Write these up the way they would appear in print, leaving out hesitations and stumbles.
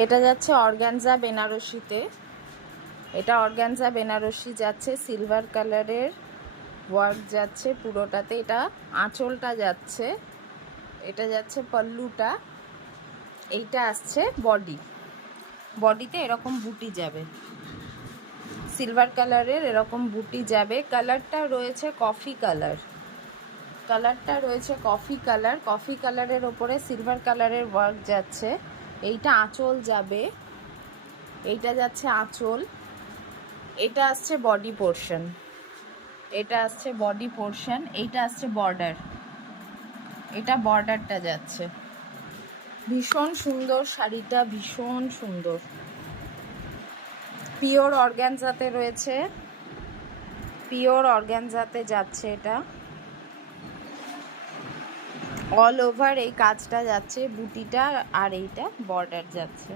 এটা যাচ্ছে অর্গানজা বেনারসিতে। এটা অর্গানজা বেনারসি যাচ্ছে, সিলভার কালারের ওয়ার্ক যাচ্ছে পুরোটাতে। এটা আঁচলটা যাচ্ছে, এটা যাচ্ছে পল্লুটা, এইটা আসছে বডিতে এরকম বুটি যাবে, সিলভার কালারের এরকম বুটি যাবে। কালারটা রয়েছে কফি কালার, কফি কালারের ওপরে সিলভার কালারের ওয়ার্ক যাচ্ছে। এইটা আঁচল যাবে, এইটা যাচ্ছে আঁচল, এটা আসছে বডি পোর্শন, এইটা আসছে বর্ডার, এটা বর্ডারটা যাচ্ছে। ভীষণ সুন্দর শাড়িটা, ভীষণ সুন্দর। পিওর অর্গানজাতে রয়েছে, পিওর অর্গানজাতে যাচ্ছে এটা। অল ওভার এই কাজটা যাচ্ছে, বুটিটা আর এইটা বর্ডার যাচ্ছে।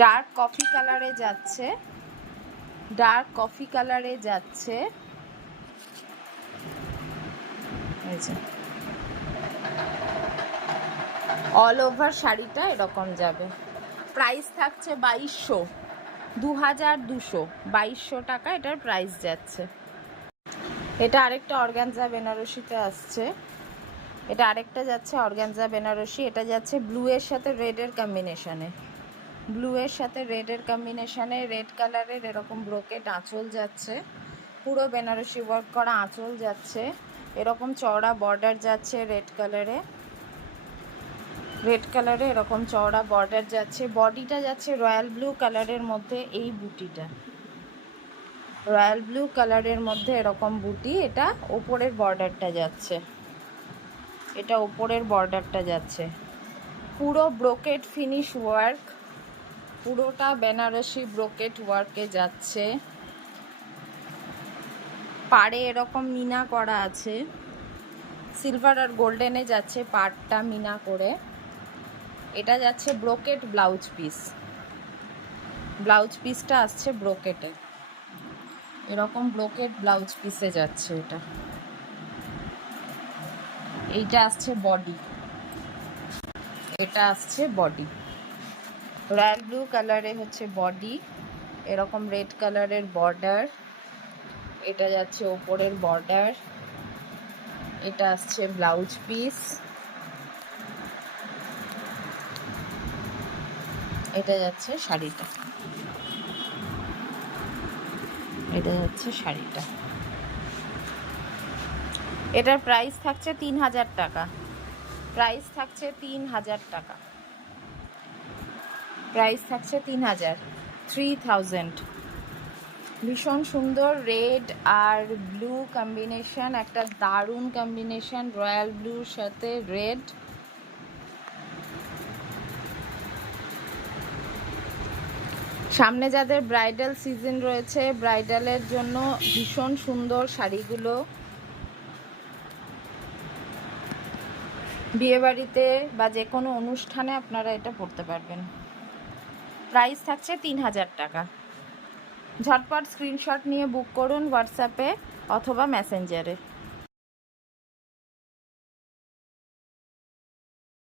ডার্ক কফি কালারে যাচ্ছে, ডার্ক কফি কালারে যাচ্ছে। অল ওভার শাড়িটা এরকম যাবে। প্রাইস থাকছে 2200, 2200 টাকা এটার প্রাইস যাচ্ছে। এটা আরেকটা অর্গানজা বেনারসিতে আসছে, এটা আরেকটা যাচ্ছে অর্গানজা বেনারসি। এটা যাচ্ছে ব্লু এর সাথে রেডের কম্বিনেশনে, রেড কালারের এরকম ব্রোকেট আঁচল যাচ্ছে, পুরো বেনারসি ওয়ার্ক করা আঁচল যাচ্ছে, এরকম চওড়া বর্ডার যাচ্ছে রেড কালারে এরকম চওড়া বর্ডার যাচ্ছে। বডিটা যাচ্ছে রয়্যাল ব্লু কালারের মধ্যে, এই বুটিটা রয়্যাল ব্লু কালারের মধ্যে এরকম বুটি। এটা ওপরের বর্ডারটা যাচ্ছে, এটা ওপরের বর্ডারটা যাচ্ছে। পুরো ব্রোকেট ফিনিশ ওয়ার্ক, পুরোটা বেনারসি ব্রোকেট ওয়ার্কে যাচ্ছে। পাড়ে এরকম মিনা করা আছে, সিলভার আর গোল্ডেনে যাচ্ছে পাড়টা মিনা করে। এটা যাচ্ছে ব্রোকেট ব্লাউজ পিসটা আসছে ব্রোকেটে, এরকম ব্রোকেট ব্লাউজ পিসে যাচ্ছে এটা। এইটা আসছে বডি, এটা আসছে বডি, রয়্যাল ব্লু কালারে হচ্ছে বডি, এরকম রেড কালারের বর্ডার, এটা যাচ্ছে ওপরের বর্ডার, এটা আসছে ব্লাউজ পিস, এটা যাচ্ছে শাড়িটা, এটার প্রাইস থাকছে 3000 টাকা, 3000। ভীষণ সুন্দর রেড আর ব্লু কম্বিনেশন, একটা দারুণ কম্বিনেশন, রয়্যাল ব্লুর সাথে রেড। সামনে যাদের ব্রাইডাল সিজন রয়েছে, ব্রাইডালের জন্য ভীষণ সুন্দর শাড়িগুলো। বিয়েবাড়িতে বা যে কোনো অনুষ্ঠানে আপনারা এটা পরতে পারবেন। প্রাইস থাকছে 3000 টাকা। ঝটপট স্ক্রিনশট নিয়ে বুক করুন হোয়াটসঅ্যাপে অথবা মেসেঞ্জারে।